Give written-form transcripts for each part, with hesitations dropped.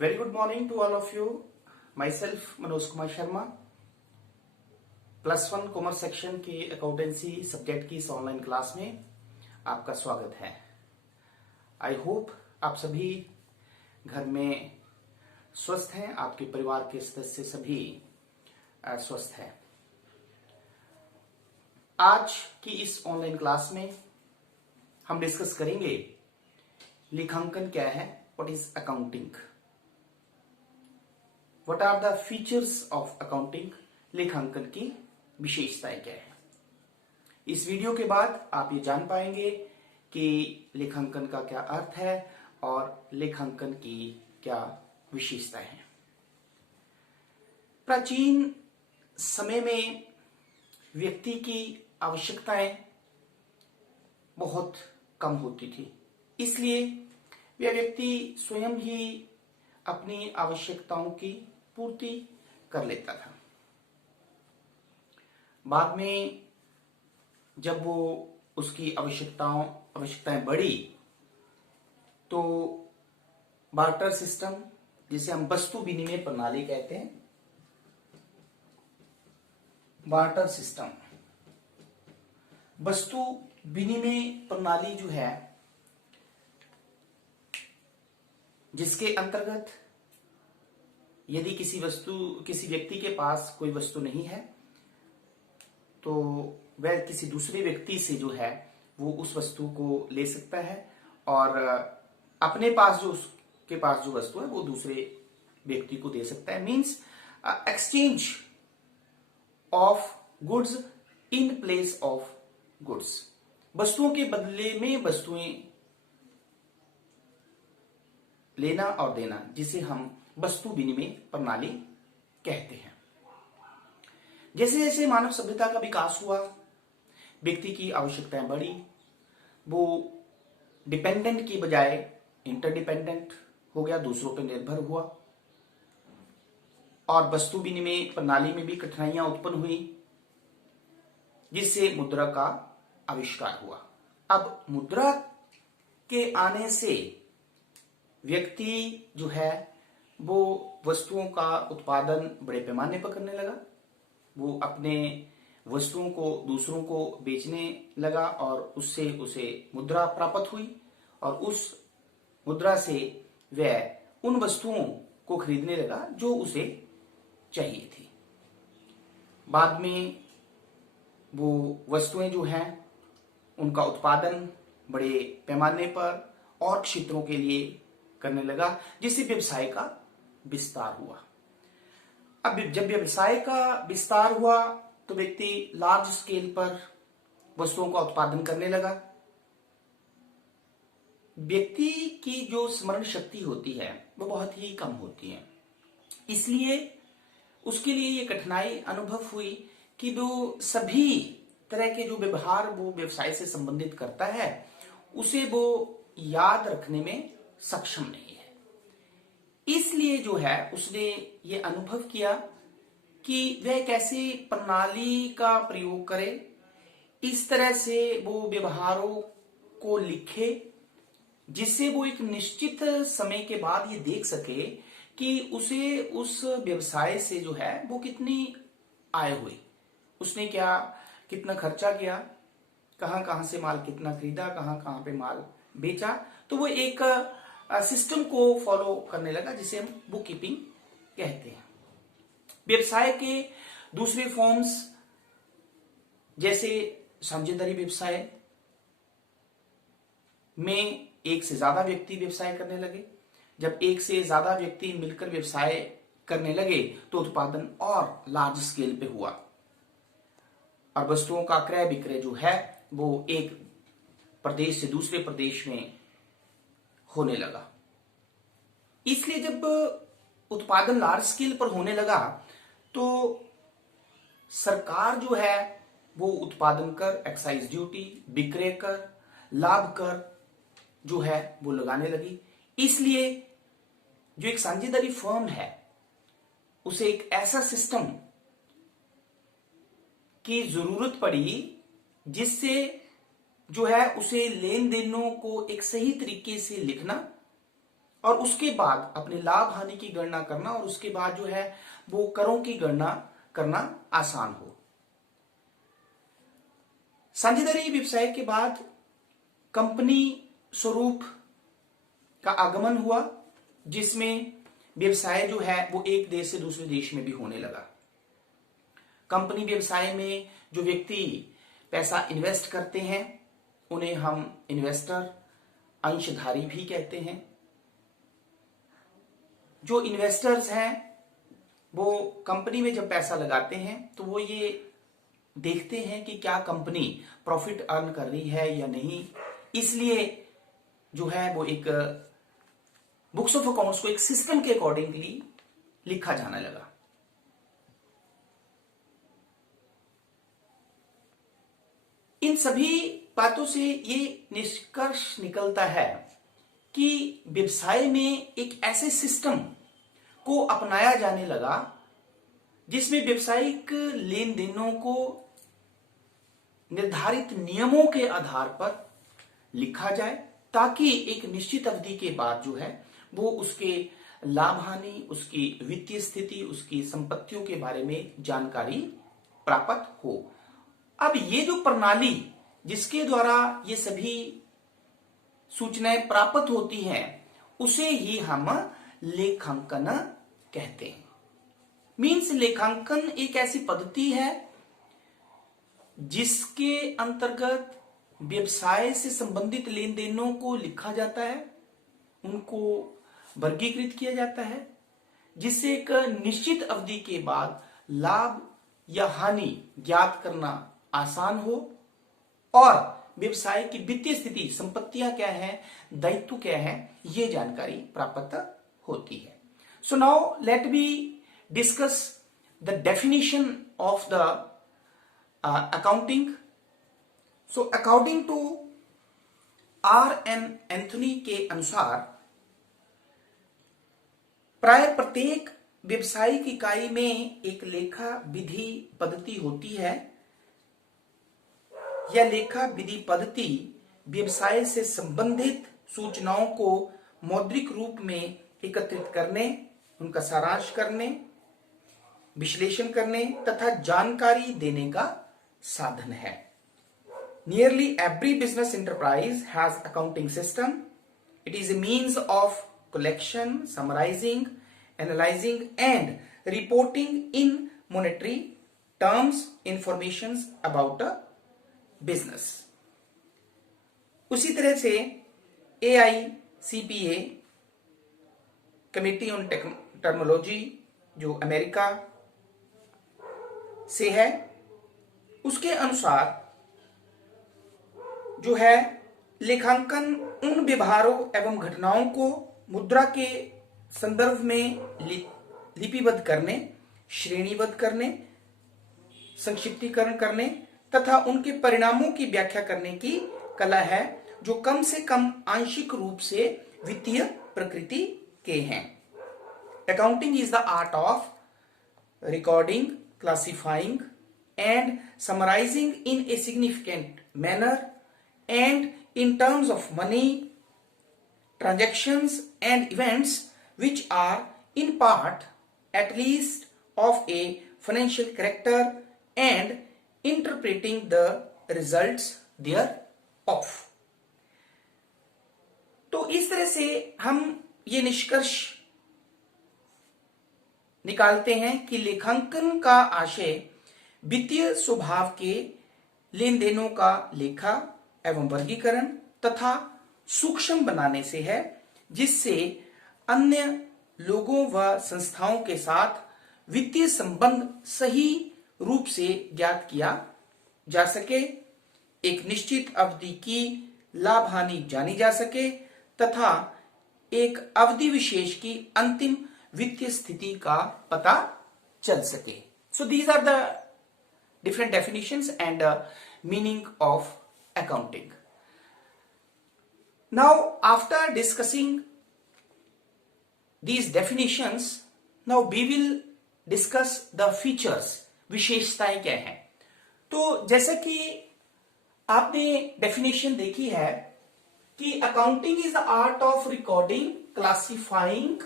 Very good morning to all of you. Myself Manoj Kumar Sharma. +1 commerce section की accountancy subject की इस online class में आपका स्वागत है। आई होप आप सभी घर में स्वस्थ हैं, आपके परिवार के सदस्य सभी स्वस्थ हैं। आज की इस ऑनलाइन क्लास में हम डिस्कस करेंगे लेखांकन क्या है, what is accounting, what are the features of accounting, लेखांकन की विशेषताएं क्या है। इस वीडियो के बाद आप ये जान पाएंगे कि लेखांकन का क्या अर्थ है और लेखांकन की क्या विशेषताएं हैं। प्राचीन समय में व्यक्ति की आवश्यकताएं बहुत कम होती थी, इसलिए वह व्यक्ति स्वयं ही अपनी आवश्यकताओं की पूर्ति कर लेता था। बाद में जब वो उसकी आवश्यकताएं बढ़ी तो बार्टर सिस्टम, जिसे हम वस्तु विनिमय प्रणाली कहते हैं, बार्टर सिस्टम, वस्तु विनिमय प्रणाली जो है, जिसके अंतर्गत यदि किसी व्यक्ति के पास कोई वस्तु नहीं है तो वह किसी दूसरे व्यक्ति से जो है वो उस वस्तु को ले सकता है और अपने पास उसके पास जो वस्तु है वो दूसरे व्यक्ति को दे सकता है। Means exchange of goods in place of goods, वस्तुओं के बदले में वस्तुएं लेना और देना, जिसे हम वस्तु विनिमय प्रणाली कहते हैं। जैसे जैसे मानव सभ्यता का विकास हुआ, व्यक्ति की आवश्यकताएं बढ़ी, वो डिपेंडेंट की बजाय इंटरडिपेंडेंट हो गया, दूसरों पर निर्भर हुआ और वस्तु विनिमय प्रणाली में भी कठिनाइयां उत्पन्न हुई, जिससे मुद्रा का आविष्कार हुआ। अब मुद्रा के आने से व्यक्ति जो है वो वस्तुओं का उत्पादन बड़े पैमाने पर करने लगा, वो अपने वस्तुओं को दूसरों को बेचने लगा और उससे उसे मुद्रा प्राप्त हुई और उस मुद्रा से वह उन वस्तुओं को खरीदने लगा जो उसे चाहिए थी। बाद में वो वस्तुएं जो हैं उनका उत्पादन बड़े पैमाने पर और क्षेत्रों के लिए करने लगा, जिससे व्यवसाय का विस्तार हुआ। अब जब व्यवसाय का विस्तार हुआ तो व्यक्ति लार्ज स्केल पर वस्तुओं का उत्पादन करने लगा। व्यक्ति की जो स्मरण शक्ति होती है वो बहुत ही कम होती है, इसलिए उसके लिए ये कठिनाई अनुभव हुई कि वो सभी तरह के जो व्यवहार वो व्यवसाय से संबंधित करता है उसे वो याद रखने में सक्षम नहीं है। इसलिए जो है उसने ये अनुभव किया कि वह कैसे प्रणाली का प्रयोग करे, इस तरह से वो व्यवहारों को लिखे जिससे वो एक निश्चित समय के बाद ये देख सके कि उसे उस व्यवसाय से जो है वो कितनी आय हुई, उसने कितना खर्चा किया, कहां से माल कितना खरीदा, कहां पे माल बेचा। तो वो एक सिस्टम को फॉलो करने लगा जिसे हम बुक कीपिंग कहते हैं। व्यवसाय के दूसरे फॉर्म्स जैसे साझेदारी व्यवसाय में एक से ज्यादा व्यक्ति व्यवसाय करने लगे। जब एक से ज्यादा व्यक्ति मिलकर व्यवसाय करने लगे तो उत्पादन और लार्ज स्केल पे हुआ और वस्तुओं का क्रय विक्रय जो है वो एक प्रदेश से दूसरे प्रदेश में होने लगा। इसलिए जब उत्पादन लार्ज स्केल पर होने लगा तो सरकार जो है वो उत्पादन कर, एक्साइज ड्यूटी, विक्रय कर, लाभ कर जो है वो लगाने लगी। इसलिए जो एक साझेदारी फर्म है उसे एक ऐसा सिस्टम की जरूरत पड़ी जिससे जो है उसे लेन देनों को एक सही तरीके से लिखना और उसके बाद अपने लाभ हानि की गणना करना और उसके बाद जो है वो करों की गणना करना आसान हो। साझेदारी व्यवसाय के बाद कंपनी स्वरूप का आगमन हुआ, जिसमें व्यवसाय जो है वो एक देश से दूसरे देश में भी होने लगा। कंपनी व्यवसाय में जो व्यक्ति पैसा इन्वेस्ट करते हैं उन्हें हम इन्वेस्टर, अंशधारी भी कहते हैं। जो इन्वेस्टर्स हैं वो कंपनी में जब पैसा लगाते हैं तो वो ये देखते हैं कि क्या कंपनी प्रॉफिट अर्न कर रही है या नहीं, इसलिए जो है वो एक बुक्स ऑफ अकाउंट्स को एक सिस्टम के अकॉर्डिंगली लिखा जाने लगा। इन सभी बातों से ये निष्कर्ष निकलता है कि व्यवसाय में एक ऐसे सिस्टम को अपनाया जाने लगा जिसमें व्यवसायिक लेन देनों को निर्धारित नियमों के आधार पर लिखा जाए, ताकि एक निश्चित अवधि के बाद जो है वो उसके लाभ हानि, उसकी वित्तीय स्थिति, उसकी संपत्तियों के बारे में जानकारी प्राप्त हो। अब ये जो प्रणाली जिसके द्वारा ये सभी सूचनाएं प्राप्त होती हैं उसे ही हम लेखांकन कहते हैं। मीन्स लेखांकन एक ऐसी पद्धति है जिसके अंतर्गत व्यवसाय से संबंधित लेन देनों को लिखा जाता है, उनको वर्गीकृत किया जाता है, जिससे एक निश्चित अवधि के बाद लाभ या हानि ज्ञात करना आसान हो और व्यवसाय की वित्तीय स्थिति, संपत्तियां क्या है, दायित्व क्या है, ये जानकारी प्राप्त होती है। So now let be discuss the definition of the accounting. So according to R.N. Anthony के अनुसार प्राय प्रत्येक व्यवसायिक इकाई में एक लेखा विधि पद्धति होती है। यह लेखा विधि पद्धति व्यवसाय से संबंधित सूचनाओं को मौद्रिक रूप में एकत्रित करने, उनका सारांश करने, विश्लेषण करने तथा जानकारी देने का साधन है। Nearly every business enterprise has accounting system. It is a means of collection, summarizing, analyzing and reporting in monetary terms informations about a business. उसी तरह से AICPA कमेटी ऑन टर्मोलॉजी जो अमेरिका से है, उसके अनुसार जो है लेखांकन उन व्यवहारों एवं घटनाओं को मुद्रा के संदर्भ में लिपिबद्ध करने, श्रेणीबद्ध करने, संक्षिप्तीकरण करने तथा उनके परिणामों की व्याख्या करने की कला है, जो कम से कम आंशिक रूप से वित्तीय प्रकृति के हैं। Accounting is the art of recording, classifying and summarizing in a significant manner and in terms of money, transactions and events which are in part at least of a financial character and interpreting the results thereof. तो इस तरह से हम ये निष्कर्ष निकालते हैं कि लेखांकन का आशय वित्तीय स्वभाव के लेन देनों का लेखा एवं वर्गीकरण तथा सूक्ष्म बनाने से है, जिससे अन्य लोगों व संस्थाओं के साथ वित्तीय संबंध सही रूप से ज्ञात किया जा सके, एक निश्चित अवधि की लाभ हानि जानी जा सके तथा एक अवधि विशेष की अंतिम वित्तीय स्थिति का पता चल सके। So these are the different definitions and meaning of accounting. Now after discussing these definitions, now we will discuss the features, विशेषताएं क्या हैं। तो जैसा कि आपने डेफिनेशन देखी है कि accounting is the art of recording, classifying,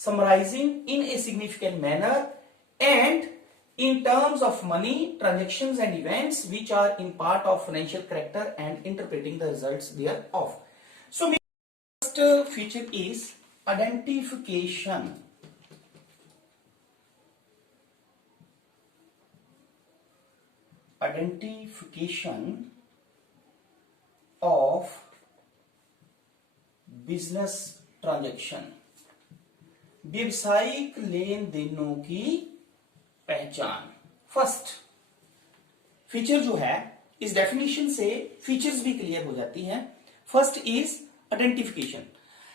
summarising in a significant manner and in terms of money, transactions and events which are in part of financial character and interpreting the results thereof. So first feature is identification. Identification of business transaction. व्यवसायिक लेन देनों की पहचान. First feature जो है, इस definition से features भी clear हो जाती हैं. First is identification.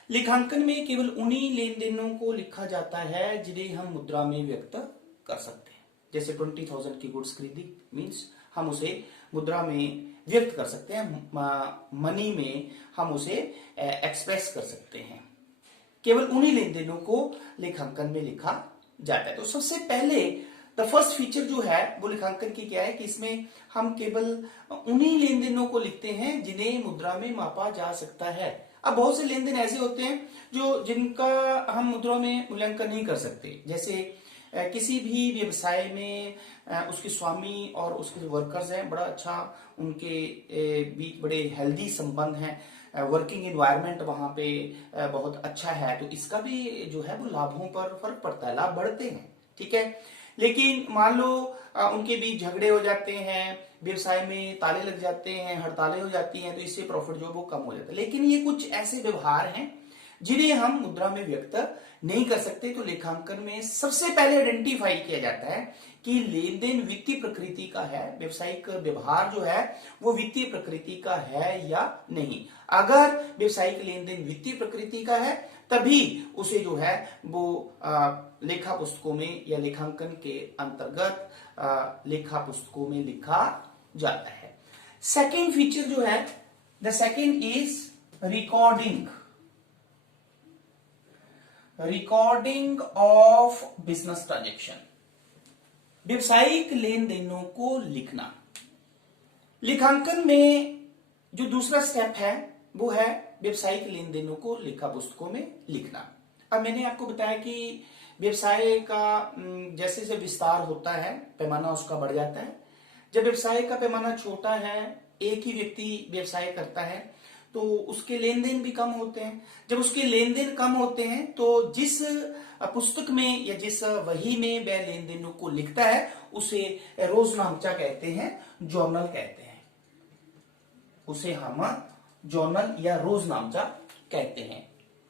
लेखांकन में केवल उन्हीं लेन देनों को लिखा जाता है जिन्हें हम मुद्रा में व्यक्त कर सकते हैं. जैसे 20,000 की गुड्स खरीदी मींस हम उसे मुद्रा में व्यक्त कर सकते हैं, मनी में हम उसे एक्सप्रेस कर सकते हैं. केवल उन्हीं लेन देनों को लेखांकन में लिखा जाता है. तो सबसे पहले द फर्स्ट फीचर जो है वो लेखांकन की क्या है कि इसमें हम केवल उन्हीं लेन देनों को लिखते हैं जिन्हें मुद्रा में मापा जा सकता है. अब बहुत से लेन देन ऐसे होते हैं जो जिनका हम मुद्रा में मूल्यांकन नहीं कर सकते. जैसे किसी भी व्यवसाय में उसके स्वामी और उसके जो वर्कर्स हैं, बड़ा अच्छा उनके बीच बड़े हेल्दी संबंध हैं, वर्किंग एनवायरनमेंट वहां पे बहुत अच्छा है, तो इसका भी जो है वो लाभों पर फर्क पड़ता है, लाभ बढ़ते हैं. ठीक है. लेकिन मान लो उनके बीच झगड़े हो जाते हैं, व्यवसाय में ताले लग जाते हैं, हड़तालें हो जाती हैं, तो इससे प्रॉफिट जो वो कम हो जाता है. लेकिन ये कुछ ऐसे व्यवहार हैं जिन्हें हम मुद्रा में व्यक्त नहीं कर सकते. तो लेखांकन में सबसे पहले आइडेंटिफाई किया जाता है कि लेन देन वित्तीय प्रकृति का है, व्यवसायिक व्यवहार जो है वो वित्तीय प्रकृति का है या नहीं. अगर व्यवसायिक लेन देन वित्तीय प्रकृति का है तभी उसे जो है वो लेखा पुस्तकों में या लेखांकन के अंतर्गत लेखा पुस्तकों में लिखा जाता है. सेकेंड फीचर जो है, the second is recording of business transaction. व्यवसायिक लेन देनों को लिखना. लेखांकन में जो दूसरा स्टेप है वो है व्यवसायिक लेन देनों को लेखा पुस्तकों में लिखना. अब मैंने आपको बताया कि व्यवसाय का जैसे जैसे विस्तार होता है पैमाना उसका बढ़ जाता है. जब व्यवसाय का पैमाना छोटा है, एक ही व्यक्ति व्यवसाय करता है, तो उसके लेन देन भी कम होते हैं. जब उसके लेन देन कम होते हैं तो जिस पुस्तक में या जिस वही में वह लेन देनों को लिखता है उसे रोजनामचा कहते हैं, जर्नल कहते हैं. उसे हम जर्नल या रोजनामचा कहते हैं.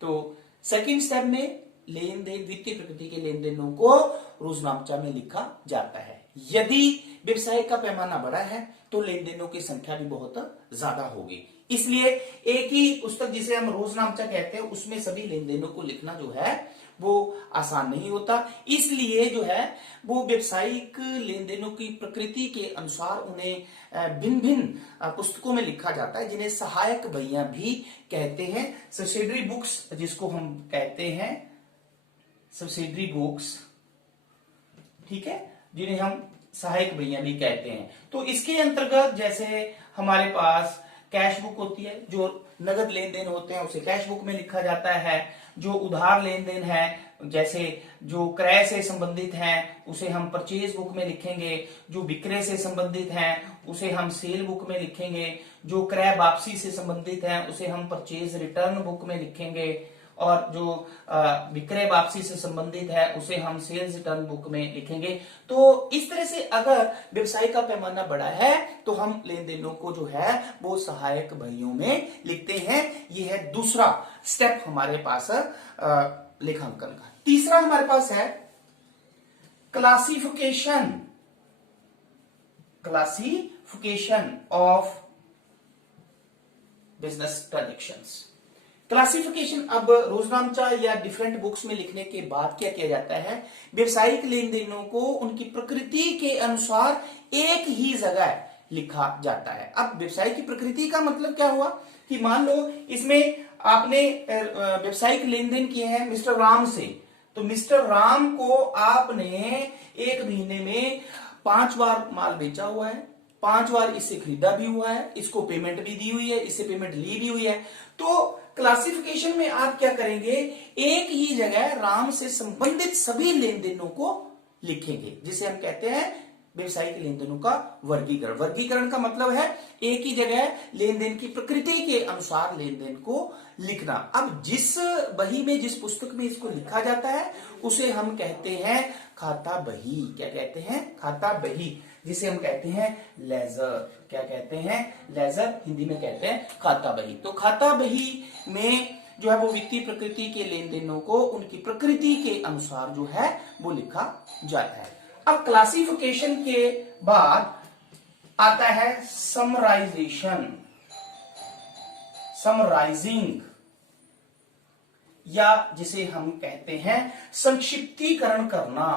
तो सेकंड स्टेप में लेन देन वित्तीय प्रकृति के लेन देनों को रोजनामचा में लिखा जाता है. यदि व्यवसाय का पैमाना बड़ा है तो लेन देनों की संख्या भी बहुत ज्यादा होगी. इसलिए एक ही पुस्तक जिसे हम रोजनामचा कहते हैं उसमें सभी लेन देनों को लिखना जो है वो आसान नहीं होता. इसलिए जो है वो व्यवसायिक लेन देनों की प्रकृति के अनुसार उन्हें भिन्न भिन्न पुस्तकों में लिखा जाता है जिन्हें सहायक बहियां भी कहते हैं. सब्सिडरी बुक्स जिसको हम कहते हैं, सब्सिडरी बुक्स, ठीक है, जिन्हें हम सहायक बहियां भी कहते हैं. तो इसके अंतर्गत जैसे हमारे पास कैश बुक होती है, जो नगद लेन देन होते हैं उसे कैश बुक में लिखा जाता है. जो उधार लेन देन है, जैसे जो क्रय से संबंधित है उसे हम परचेज बुक में लिखेंगे. जो विक्रय से संबंधित है उसे हम सेल बुक में लिखेंगे. जो क्रय वापसी से संबंधित है उसे हम परचेज रिटर्न बुक में लिखेंगे. और जो विक्रय वापसी से संबंधित है उसे हम सेल्स रिटर्न बुक में लिखेंगे. तो इस तरह से अगर व्यवसाय का पैमाना बड़ा है तो हम लेन देनों को जो है वो सहायक बहियों में लिखते हैं. ये है दूसरा स्टेप हमारे पास लेखांकन का. तीसरा हमारे पास है classification of business transactions. Classification, अब रोजनामचा या डिफरेंट बुक्स में लिखने के बाद क्या किया जाता है, व्यवसायिक लेन देनों को उनकी प्रकृति के अनुसार एक ही जगह लिखा जाता है. अब व्यवसाय की प्रकृति का मतलब क्या हुआ कि मान लो इसमें आपने व्यवसायिक लेन देन किए हैं मिस्टर राम से, तो मिस्टर राम को आपने एक महीने में 5 बार माल बेचा हुआ है, 5 बार इससे खरीदा भी हुआ है, इसको पेमेंट भी दी हुई है, इससे पेमेंट ली भी हुई है. तो क्लासिफिकेशन में आप क्या करेंगे, एक ही जगह राम से संबंधित सभी लेन देनों को लिखेंगे, जिसे हम कहते हैं व्यवसायिक लेन देनों का वर्गीकरण। वर्गीकरण का मतलब है एक ही जगह लेन देन की प्रकृति के अनुसार लेन देन को लिखना। अब जिस बही में, जिस पुस्तक में इसको लिखा जाता है उसे हम कहते हैं खाता बही। क्या कहते हैं? खाता बही, जिसे हम कहते हैं लेजर। क्या कहते हैं? लेजर। हिंदी में कहते हैं खाता बही। तो खाता बही में जो है वो वित्तीय प्रकृति के लेन देनों को उनकी प्रकृति के अनुसार जो है वो लिखा जाता है। अब क्लासिफिकेशन के बाद आता है समराइजेशन, समराइजिंग, या जिसे हम कहते हैं संक्षिप्तीकरण करना।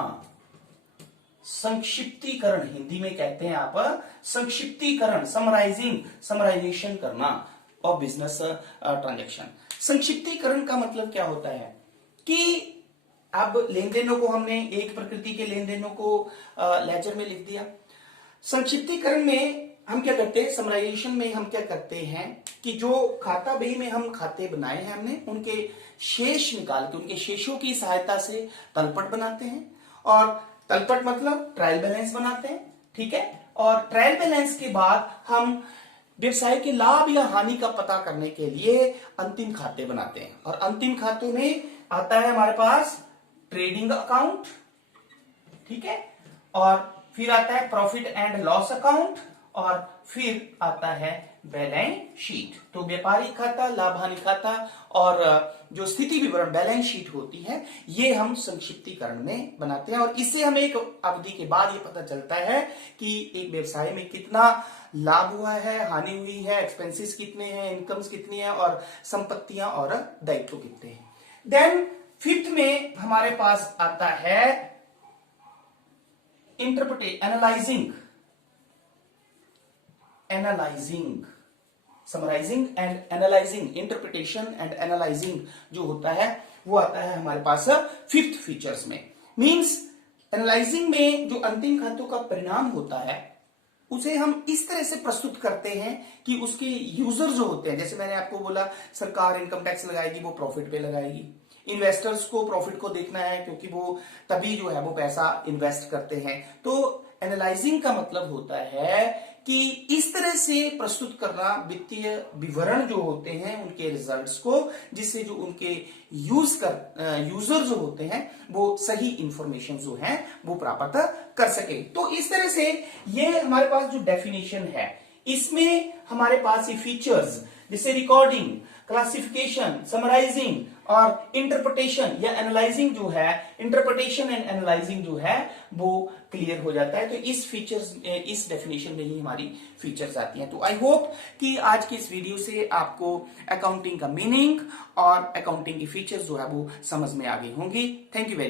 संक्षिप्तीकरण हिंदी में कहते हैं आप संक्षिप्तीकरण, समराइजिंग, समराइजेशन करना और बिजनेस ट्रांजैक्शन। संक्षिप्तीकरण का मतलब क्या होता है कि अब लेन देनों को हमने एक प्रकृति के लेन देनों को लेजर में लिख दिया। संक्षिप्तीकरण में हम क्या करते हैं, समराइजेशन में हम क्या करते हैं कि जो खाता बही में हम खाते बनाए हैं हमने, उनके शेष निकाल के, उनके शेषों की सहायता से तलपट बनाते हैं। और तलपट मतलब ट्रायल बैलेंस बनाते हैं, ठीक है। और ट्रायल बैलेंस के बाद हम व्यवसाय के लाभ या हानि का पता करने के लिए अंतिम खाते बनाते हैं। और अंतिम खातों में आता है हमारे पास ट्रेडिंग अकाउंट, ठीक है, और फिर आता है प्रॉफिट एंड लॉस अकाउंट, और फिर आता है बैलेंस शीट। तो व्यापारिक खाता, लाभ हानि खाता और जो स्थिति विवरण बैलेंस शीट होती है, ये हम संक्षिप्तीकरण में बनाते हैं। और इससे हमें एक अवधि के बाद ये पता चलता है कि एक व्यवसाय में कितना लाभ हुआ है, हानि हुई है, एक्सपेंसेस कितने हैं, इनकम्स कितनी है और संपत्तियां और दायित्व कितने हैं। देन फिफ्थ में हमारे पास आता है analysing, analysing, summarising and analysing, interpretation and analysing जो होता है वो आता है हमारे पास फिफ्थ फीचर्स में। मींस एनालाइजिंग में जो अंतिम खातों का परिणाम होता है उसे हम इस तरह से प्रस्तुत करते हैं कि उसके यूजर जो होते हैं, जैसे मैंने आपको बोला सरकार इनकम टैक्स लगाएगी, वो प्रॉफिट पे लगाएगी। इन्वेस्टर्स को प्रॉफिट को देखना है क्योंकि वो तभी जो है वो पैसा इन्वेस्ट करते हैं। तो एनालाइजिंग का मतलब होता है कि इस तरह से प्रस्तुत करना वित्तीय विवरण जो होते हैं उनके रिजल्ट्स को, जिससे जो उनके यूजर जो होते हैं वो सही इंफॉर्मेशन जो है वो प्राप्त कर सके। तो इस तरह से ये हमारे पास जो डेफिनेशन है इसमें हमारे पास ये फीचर्स जैसे रिकॉर्डिंग, क्लासिफिकेशन, समराइजिंग और इंटरप्रिटेशन या एनालाइजिंग जो है, इंटरप्रिटेशन एंड एनालाइजिंग जो है वो क्लियर हो जाता है। तो इस फीचर्स, इस डेफिनेशन में ही हमारी फीचर्स आती हैं। तो आई होप कि आज की इस वीडियो से आपको अकाउंटिंग का मीनिंग और अकाउंटिंग की फीचर्स जो है वो समझ में आ गई होंगी। Thank you very